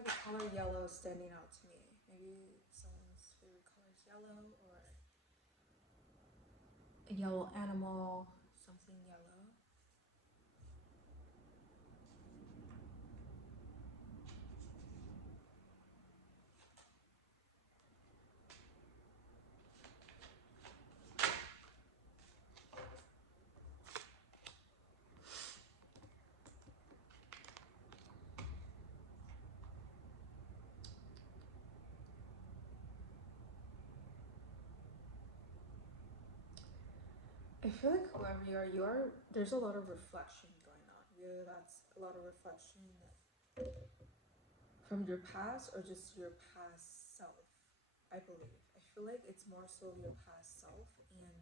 why the color yellow is standing out to me. Maybe someone's favorite color is yellow, or a yellow animal, something yellow. I feel like whoever you are, there's a lot of reflection going on. Whether that's a lot of reflection from your past or just your past self, I believe. I feel like it's more so your past self and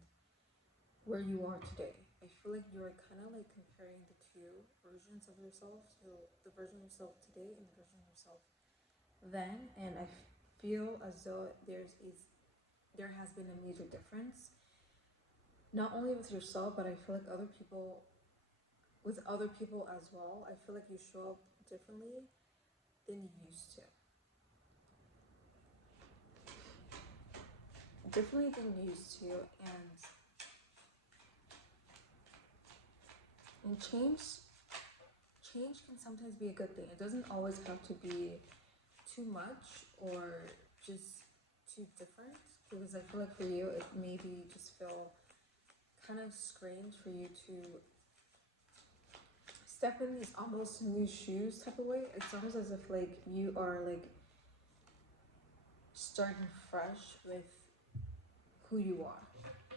where you are today. I feel like you're kind of like comparing the two versions of yourself. So the version of yourself today and the version of yourself then. And I feel as though there has been a major difference, not only with yourself, but I feel like with other people as well. I feel like you show up differently than you used to. Differently than you used to, and change can sometimes be a good thing. It doesn't always have to be too much or just too different, because I feel like for you it maybe just feel kind of strange for you to step in these almost new shoes type of way. It's almost as if like you are like starting fresh with who you are.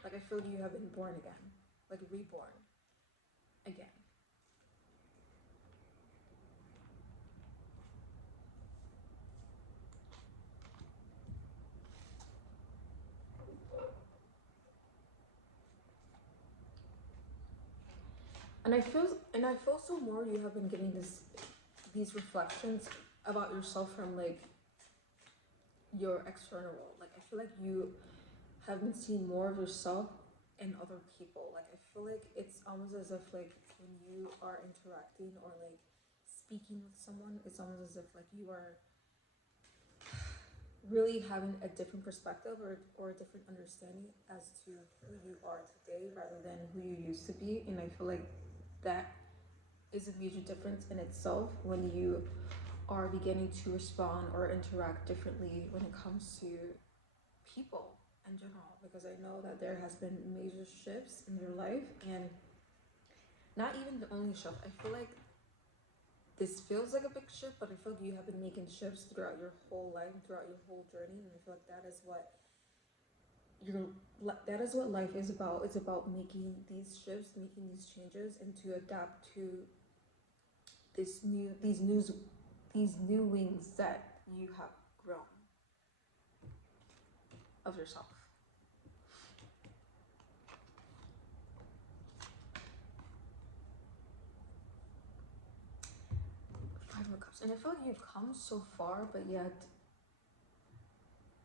Like I feel like you have been born again, like reborn again. And I feel so more you have been getting these reflections about yourself from like your external world. Like I feel like you have been seeing more of yourself in other people. Like I feel like it's almost as if like when you are interacting or like speaking with someone, it's almost as if like you are really having a different perspective or a different understanding as to who you are today rather than who you used to be. And I feel like that is a major difference in itself when you are beginning to respond or interact differently when it comes to people in general, because I know that there has been major shifts in your life, and not even the only shift. I feel like this feels like a big shift, but I feel like you have been making shifts throughout your whole life, throughout your whole journey, and I feel like that is what life is about. It's about making these shifts, making these changes, and to adapt to these new wings that you have grown of yourself. Five of Cups, and I feel like you've come so far, but yet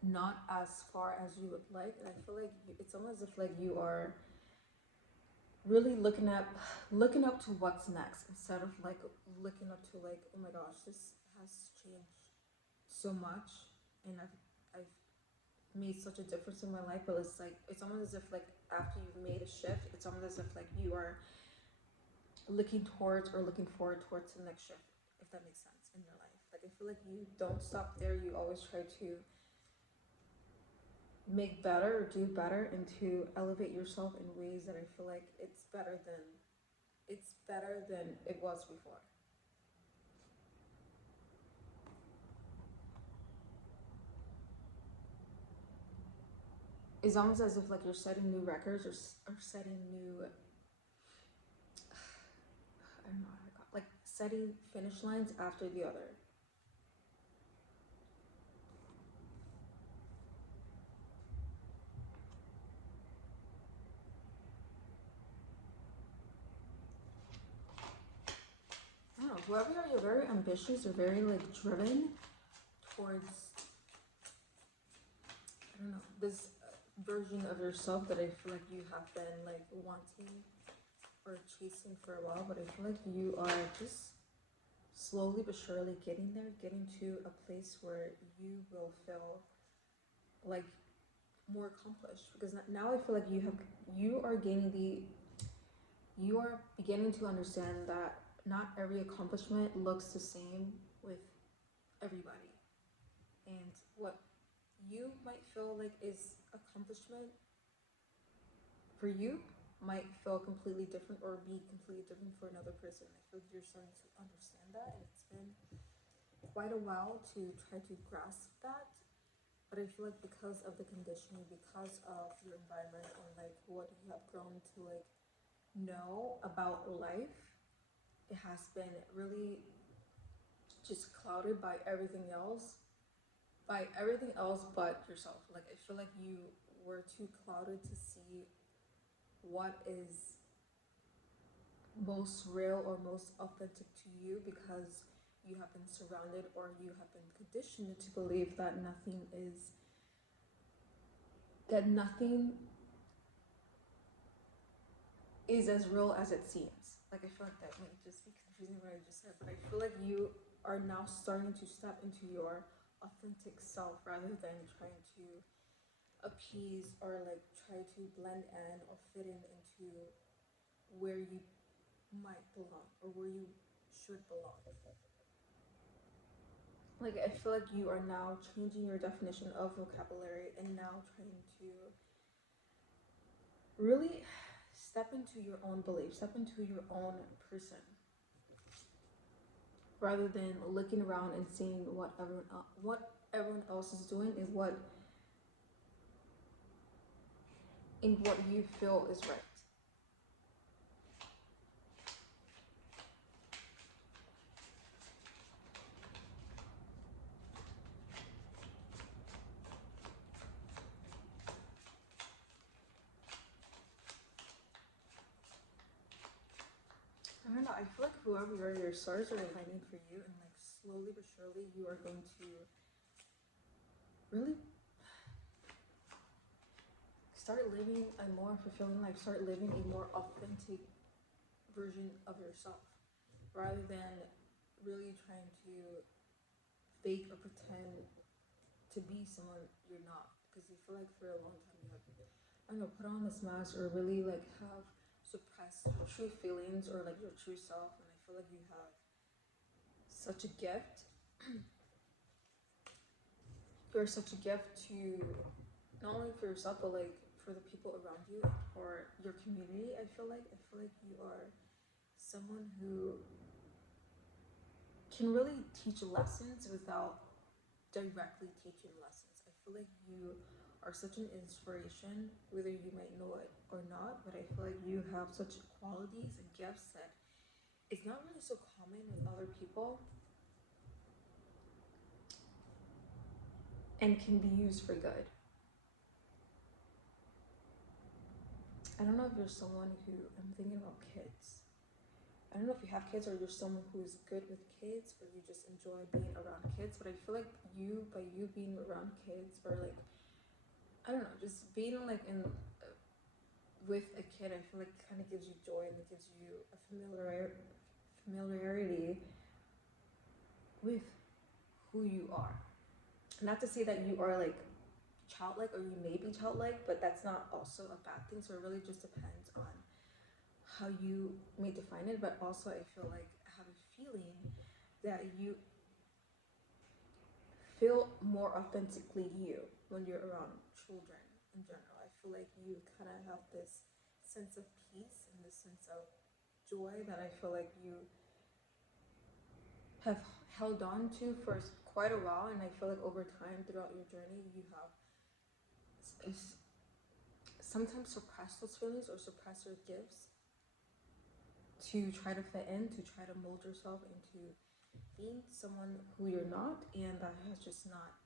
not as far as you would like. And I feel like it's almost as if like you are really looking up to what's next instead of like looking up to like, oh my gosh, this has changed so much, and I've made such a difference in my life. But it's like it's almost as if like after you've made a shift, it's almost as if like you are looking towards or looking forward towards the next shift, if that makes sense, in your life. Like I feel like you don't stop there. You always try to make better or do better and to elevate yourself in ways that I feel like it's better than it was before. It's almost as if like you're setting new records or setting new, I don't know how to call it, like setting finish lines after the other. I don't know, whoever you are, you're very ambitious, you're very like driven towards, I don't know, this version of yourself that I feel like you have been like wanting or chasing for a while, but I feel like you are just slowly but surely getting there, getting to a place where you will feel like more accomplished. Because now I feel like you are gaining the you are beginning to understand that not every accomplishment looks the same with everybody. And what you might feel like is accomplishment for you might feel completely different or be completely different for another person. I feel like you're starting to understand that, and it's been quite a while to try to grasp that. But I feel like because of the conditioning, because of your environment, and like what you have grown to like know about life, it has been really just clouded by everything else but yourself. Like I feel like you were too clouded to see what is most real or most authentic to you because you have been surrounded or you have been conditioned to believe that nothing is as real as it seems. Like I feel like that might just be confusing what I just said, but I feel like you are now starting to step into your authentic self rather than trying to appease or like try to blend in or fit in into where you might belong or where you should belong. Like I feel like you are now changing your definition of vocabulary and now trying to really step into your own belief, step into your own person, rather than looking around and seeing what everyone else is doing and what you feel is right. I don't know. I feel like whoever you are, your stars are aligning for you, and like slowly but surely, you are going to really start living a more fulfilling life. Start living a more authentic version of yourself, rather than really trying to fake or pretend to be someone you're not. Because I feel like for a long time you have, I don't know, put on this mask or really like have suppressed true feelings or like your true self. And I feel like you have such a gift. You're such a gift to not only for yourself but like for the people around you or your community. I feel like you are someone who can really teach lessons without directly teaching lessons. I feel like you are such an inspiration, whether you might know it or not, but I feel like you have such qualities and gifts that it's not really so common with other people and can be used for good. I don't know if you're someone who, I'm thinking about kids. I don't know if you have kids or you're someone who's good with kids or you just enjoy being around kids, but I feel like by you being around kids or like, I don't know, just being like in with a kid, I feel like kind of gives you joy and it gives you a familiarity with who you are. Not to say that you are like childlike or you may be childlike, but that's not also a bad thing. So it really just depends on how you may define it. But also, I feel like I have a feeling that you feel more authentically you when you're around children in general. I feel like you kind of have this sense of peace and this sense of joy that I feel like you have held on to for quite a while, and I feel like over time throughout your journey you have sometimes suppress those feelings or suppress your gifts to try to fit in, to try to mold yourself into being someone who you're not, and that has just not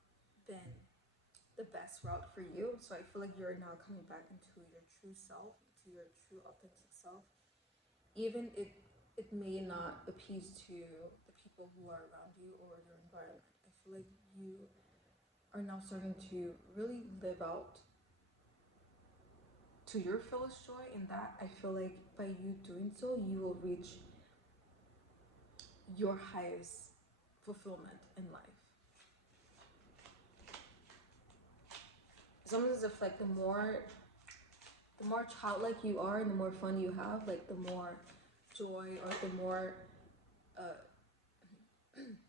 been the best route for you. So I feel like you're now coming back into your true self, into your true authentic self, even if it may not appease to the people who are around you or your environment. I feel like you are now starting to really live out to your fullest joy, and that I feel like by you doing so, your highest fulfillment in life. It's almost as if like the more childlike you are and the more fun you have, like the more joy or the more uh,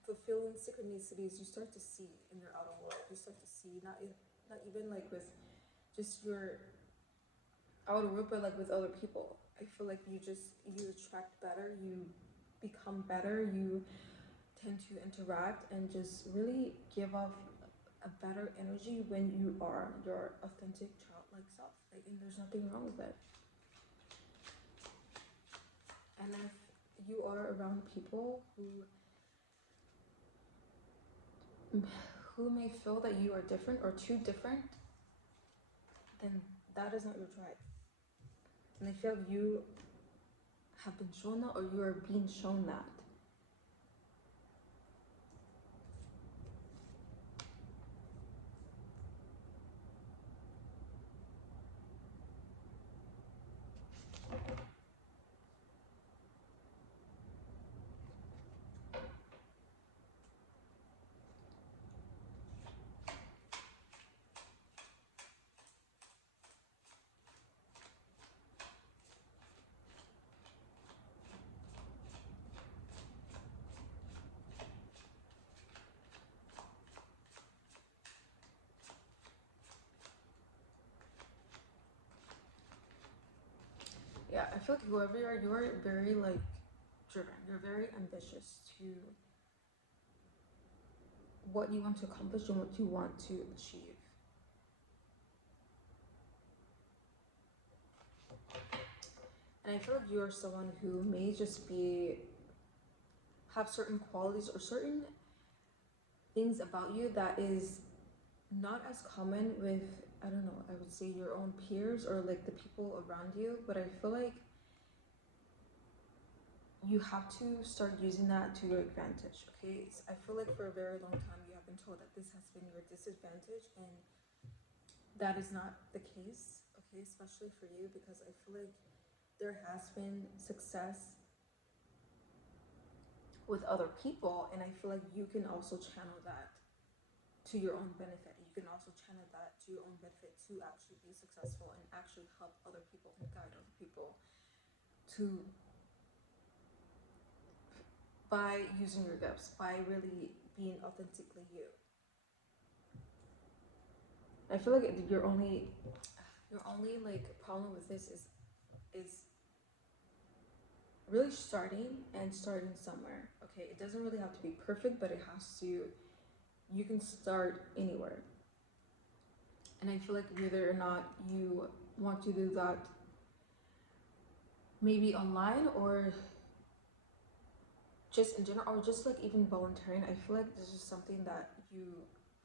fulfilling synchronicities you start to see in your outer world. You start to see not even like with just your outer world, but like with other people. I feel like you attract better, you become better, you tend to interact and just really give off a better energy when you are your authentic childlike self. Like, and there's nothing wrong with it. And if you are around people who may feel that you are different or too different, then that is not your tribe. And I feel you have been shown that, or you are being shown that. Yeah, I feel like whoever you are very like driven. You're very ambitious to what you want to accomplish and what you want to achieve. And I feel like you're someone who may just have certain qualities or certain things about you that is not as common with, I don't know, I would say your own peers or like the people around you, but I feel like you have to start using that to your advantage. Okay, so I feel like for a very long time you have been told that this has been your disadvantage, and that is not the case. Okay, especially for you, because I feel like there has been success with other people, and I feel like you can also channel that to your own benefit. You can also channel that to your own benefit to actually be successful and actually help other people and guide other people to by using your gifts, by really being authentically you. I feel like your only like problem with this is really starting somewhere. Okay, it doesn't really have to be perfect, but it has to. You can start anywhere, and I feel like whether or not you want to do that, maybe online or just in general, or just like even volunteering, I feel like this is something that you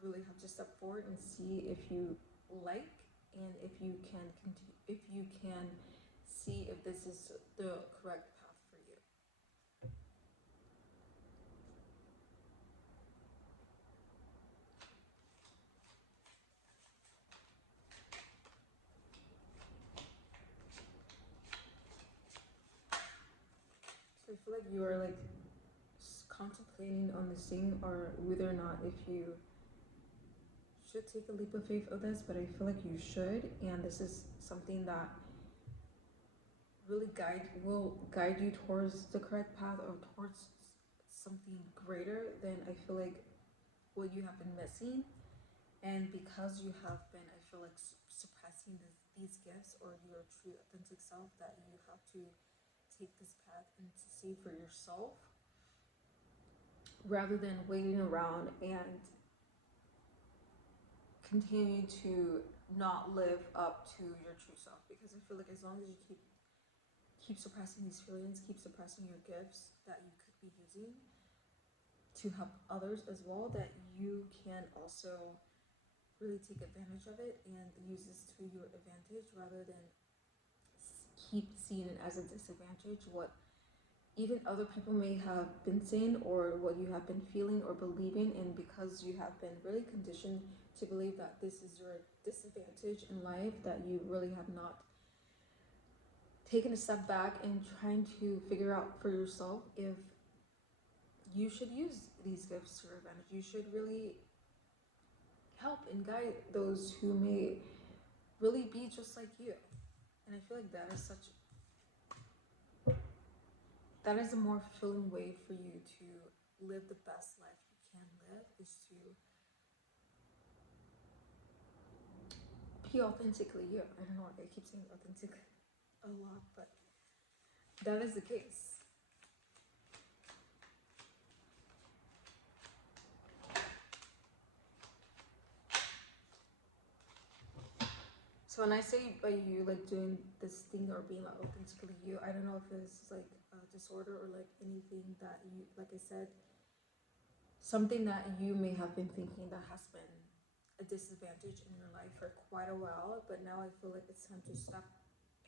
really have to step forward and see if you like, and if you can continue, if you can see if this is the correct path for you. So I feel like you are like contemplating on this thing, or whether or not if you should take a leap of faith of this, but I feel like you should, and this is something that really will guide you towards the correct path or towards something greater than I feel like what you have been missing. And because you have been, I feel like, suppressing these gifts or your true authentic self, that you have to take this path and to see for yourself rather than waiting around and continue to not live up to your true self. Because I feel like as long as you keep suppressing these feelings, keep suppressing your gifts that you could be using to help others as well, that you can also really take advantage of it and use this to your advantage rather than keep seeing it as a disadvantage, what even other people may have been saying or what you have been feeling or believing. And because you have been really conditioned to believe that this is your disadvantage in life, that you really have not taken a step back and trying to figure out for yourself if you should use these gifts to your advantage. You should really help and guide those who may really be just like you. And I feel like that is a more fulfilling way for you to live the best life you can live, is to be authentically you. I don't know, I keep saying authentic a lot, but that is the case. So when I say by you like doing this thing or being like authentically you, I don't know if it's like a disorder or like anything that you, like I said, something that you may have been thinking that has been a disadvantage in your life for quite a while, but now I feel like it's time to step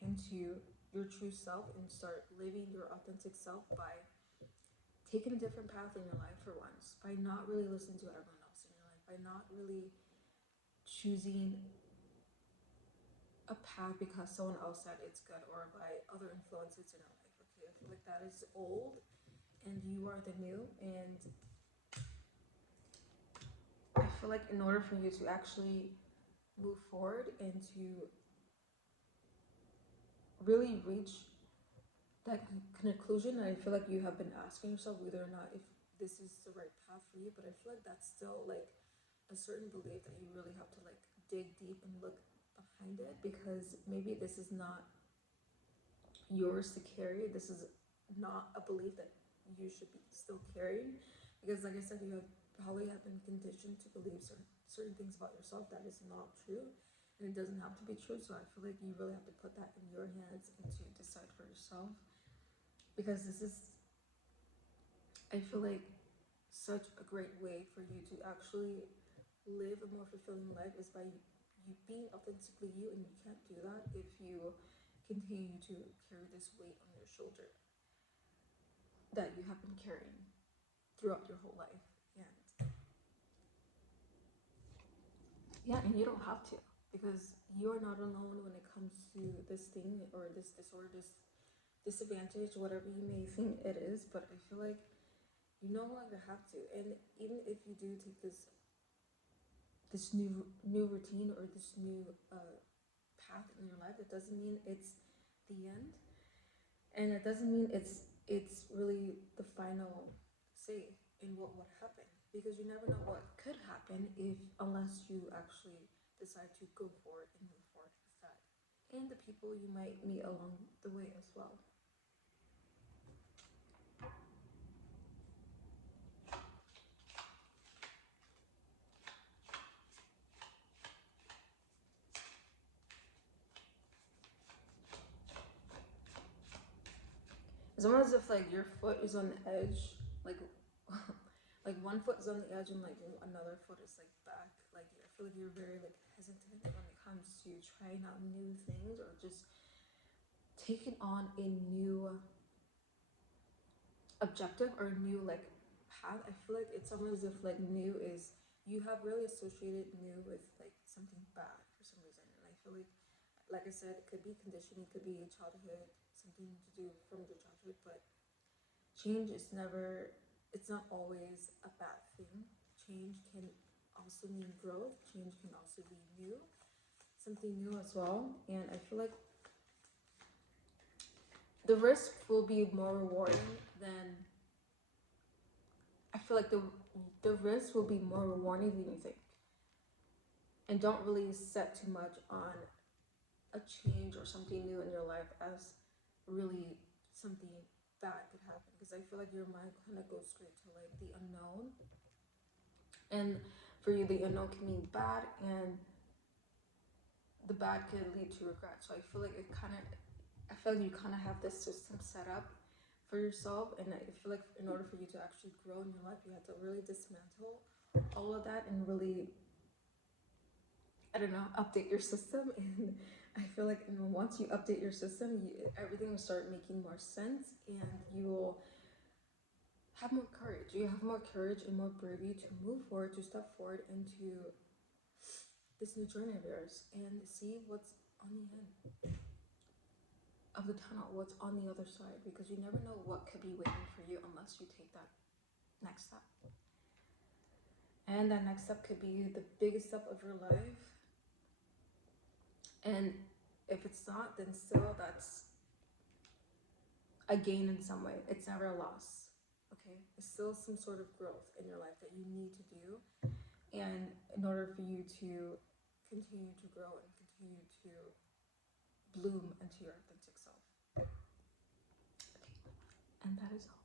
into your true self and start living your authentic self by taking a different path in your life for once, by not really listening to everyone else in your life, by not really choosing a path because someone else said it's good or by other influences in your life. Okay, I feel like that is old and you are the new. And I feel like in order for you to actually move forward and to really reach that conclusion, I feel like you have been asking yourself whether or not if this is the right path for you, but I feel like that's still like a certain belief that you really have to like dig deep and look behind it, because maybe this is not yours to carry. This is not a belief that you should be still carrying, because like I said, you have probably have been conditioned to believe certain things about yourself that is not true, and it doesn't have to be true. So I feel like you really have to put that in your hands and to decide for yourself, because this is, I feel like, such a great way for you to actually live a more fulfilling life is by you being authentically you, and you can't do that if you continue to carry this weight on your shoulder that you have been carrying throughout your whole life. And yeah, and you don't have to, because you are not alone when it comes to this thing or this disorder, this disadvantage, whatever you may think it is. But I feel like you no longer have to. And even if you do take this new routine or this new path in your life, it doesn't mean it's the end, and it doesn't mean it's really the final say in what would happen, because you never know what could happen if unless you actually decide to go forward and move forward with that, and the people you might meet along the way as well. It's almost as if like your foot is on the edge, like like one foot is on the edge and like another foot is like back. Like I feel like you're very like hesitant when it comes to trying out new things or just taking on a new objective or new like path. I feel like it's almost as if like new is, you have really associated new with like something bad for some reason, and I feel like I said, it could be conditioning, it could be childhood, something to do from your childhood, but change is never, it's not always a bad thing. Change can also mean growth. Change can also be new, something new as well. And I feel like the risk will be more rewarding than, I feel like the risk will be more rewarding than you think. And don't really set too much on a change or something new in your life as really something bad could happen, because I feel like your mind kind of goes straight to like the unknown, and for you the unknown can mean bad, and the bad could lead to regret. So I feel like I feel like you kind of have this system set up for yourself, and I feel like in order for you to actually grow in your life, you have to really dismantle all of that and really, I don't know, update your system. And I feel like, and once you update your system, everything will start making more sense, and you will have more courage. You have more courage and more bravery to move forward, to step forward into this new journey of yours and see what's on the end of the tunnel, what's on the other side, because you never know what could be waiting for you unless you take that next step. And that next step could be the biggest step of your life. And if it's not, then still that's a gain in some way. It's never a loss. Okay? It's still some sort of growth in your life that you need to do. And in order for you to continue to grow and continue to bloom into your authentic self. Okay. And that is all.